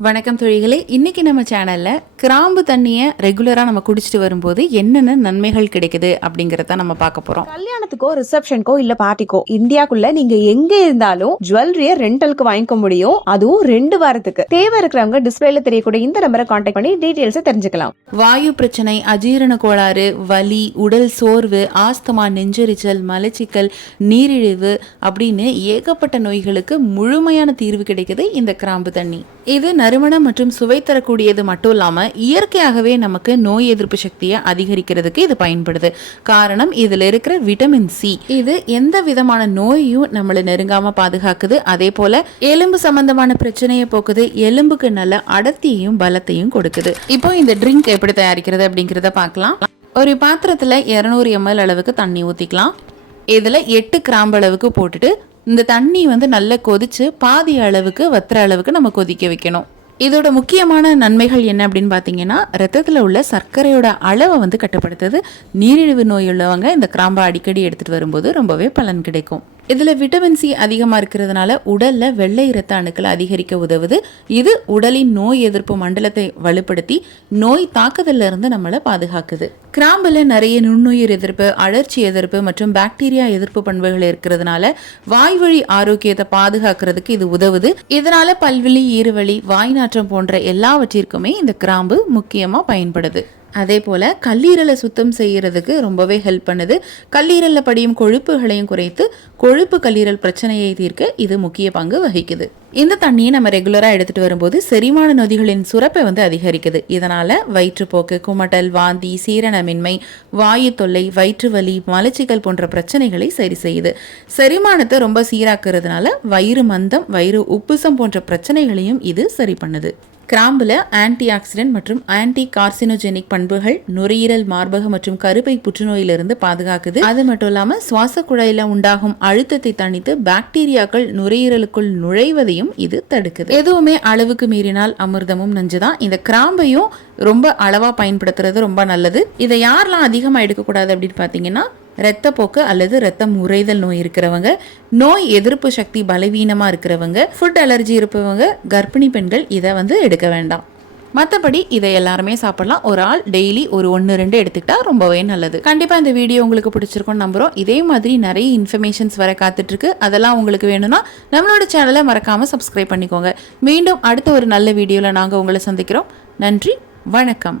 வணக்கம் தொழில்களே இன்னைக்கு நம்ம சேனல்ல கிராம்பு தண்ணியை ரெகுலரா நம்ம குடிச்சிட்டு வரும்போது என்னென்ன நன்மைகள் கிடைக்குது அப்படிங்கறத நம்ம பார்க்க போறோம். கல்யாணத்துக்கோ ரிசப்ஷனுக்கோ இல்ல பார்ட்டிக்கோ இந்தியாக்குள்ள நீங்க எங்க இருந்தாலும் ஜுவல்லரிய ரெண்டலுக்கு வாங்கிக்க முடியும். அதுவும் ரெண்டு வாரத்துக்கு. தேவை இருக்கிறவங்க டிஸ்பிளேல தெரியக்கூடிய இந்த நம்பரை கான்டாக்ட் பண்ணி டீடைல்ஸ் தெரிஞ்சுக்கலாம். வாயு பிரச்சனை அஜீரண கோளாறு வலி உடல் சோர்வு ஆஸ்துமா நெஞ்செரிச்சல் மலச்சிக்கல் நீரிழிவு அப்படின்னு ஏகப்பட்ட நோய்களுக்கு முழுமையான தீர்வு கிடைக்குது இந்த கிராம்பு தண்ணி. இது நறுமணம் மற்றும் சுவை தரக்கூடியது மட்டும் இல்லாமல் இயற்கையாகவே நமக்கு நோய் எதிர்ப்பு சக்தியை அதிகரிக்கிறதுக்கு இது பயன்படுது. காரணம் இதில் இருக்கிற விட்டமின் சி இது எந்த விதமான நோயையும் நம்மளை நெருங்காம பாதுகாக்குது. அதே போல எலும்பு சம்பந்தமான பிரச்சனையை போக்குது. எலும்புக்கு நல்ல அடர்த்தியையும் பலத்தையும் கொடுக்குது. இப்போ இந்த ட்ரிங்க் எப்படி தயாரிக்கிறது அப்படிங்கிறத பார்க்கலாம். ஒரு பாத்திரத்தில் இரநூறு எம்எல் அளவுக்கு தண்ணி ஊற்றிக்கலாம் இதில் எட்டு கிராம்பு அளவுக்கு போட்டுட்டு இந்த தண்ணி வந்து நல்லா கொதிச்சு பாதி அளவுக்கு வத்துற அளவுக்கு நம்ம கொதிக்க வைக்கணும். இதோட முக்கியமான நன்மைகள் என்ன அப்படின்னு பார்த்தீங்கன்னா ரத்தத்தில் உள்ள சர்க்கரையோட அளவை வந்து கட்டுப்படுத்துது. நீரிழிவு நோய் உள்ளவங்க இந்த கிராம்பை அடிக்கடி எடுத்துகிட்டு வரும்போது ரொம்பவே பலன் கிடைக்கும். இதில் விட்டமின் சி அதிகமாக இருக்கிறதுனால உடலில் வெள்ளை இரத்த அணுக்களை அதிகரிக்க உதவுது. இது உடலின் நோய் எதிர்ப்பு மண்டலத்தை வலுப்படுத்தி நோய் தாக்குதல்ல இருந்து நம்மளை பாதுகாக்குது. கிராம்பில் நிறைய நுண்ணுயிர் எதிர்ப்பு அழற்சி எதிர்ப்பு மற்றும் பாக்டீரியா எதிர்ப்பு பண்புகள் இருக்கிறதுனால வாய்வழி ஆரோக்கியத்தை பாதுகாக்கிறதுக்கு இது உதவுது. இதனால பல்வெளி ஈறுவலி வாய் நாற்றம் போன்ற எல்லாவற்றிற்குமே இந்த கிராம்பு முக்கியமாக பயன்படுது. அதே போல் கல்லீரலை சுத்தம் செய்யறதுக்கு ரொம்பவே ஹெல்ப் பண்ணுது. கல்லீரலில் படியும் கொழுப்புகளையும் குறைத்து கொழுப்பு கல்லீரல் பிரச்சனையை தீர்க்க இது முக்கிய பங்கு வகிக்குது. இந்த தண்ணியை நம்ம ரெகுலராக எடுத்துட்டு வரும்போது செரிமான நொதிகளின் சுரப்பை வந்து அதிகரிக்குது. இதனால வயிற்றுப்போக்கு குமட்டல் வாந்தி சீரணமின்மை வாயு தொல்லை வயிற்று வலி மலச்சிக்கல் போன்ற பிரச்சனைகளை சரி செய்யுது. செரிமானத்தை ரொம்ப சீராக்குறதுனால வயிறு மந்தம் வயிறு உப்புசம் போன்ற பிரச்சனைகளையும் இது சரி பண்ணுது. கிராம்பில் ஆன்டி ஆக்சிடென்ட் மற்றும் ஆன்டி கார்சினோஜெனிக் பண்புகள் நுரையீரல் மார்பக மற்றும் கருப்பை புற்றுநோயிலிருந்து பாதுகாக்குது. அது மட்டும் இல்லாமல் சுவாச குழாயில உண்டாகும் அழுத்தத்தை தணித்து பாக்டீரியாக்கள் நுரையீரலுக்குள் நுழைவதையும் இது தடுக்குது. எதுவுமே அளவுக்கு மீறினால் அமிர்தமும் நஞ்சுதான். இந்த கிராம்பையும் ரொம்ப அளவா பயன்படுத்துறது ரொம்ப நல்லது. இதை யாரெல்லாம் அதிகமா எடுக்கக்கூடாது அப்படின்னு பார்த்தீங்கன்னா இரத்தப்போக்கு அல்லது ரத்தம் உறைதல் நோய் இருக்கிறவங்க நோய் எதிர்ப்பு சக்தி பலவீனமாக இருக்கிறவங்க ஃபுட் அலர்ஜி இருப்பவங்க கர்ப்பிணி பெண்கள் இதை வந்து எடுக்க வேண்டாம். மற்றபடி இதை எல்லாருமே சாப்பிடலாம். ஒரு ஆள் டெய்லி ஒரு ஒன்று ரெண்டு எடுத்துக்கிட்டா ரொம்பவே நல்லது. கண்டிப்பாக இந்த வீடியோ உங்களுக்கு பிடிச்சிருக்கும்னு நம்புகிறோம் இதே மாதிரி நிறைய இன்ஃபர்மேஷன்ஸ் வர காத்துட்ருக்கு. அதெல்லாம் உங்களுக்கு வேணும்னா நம்மளோட சேனலை மறக்காமல் சப்ஸ்கிரைப் பண்ணிக்கோங்க. மீண்டும் அடுத்த ஒரு நல்ல வீடியோவில் நாங்கள் உங்களை சந்திக்கிறோம். நன்றி வணக்கம்.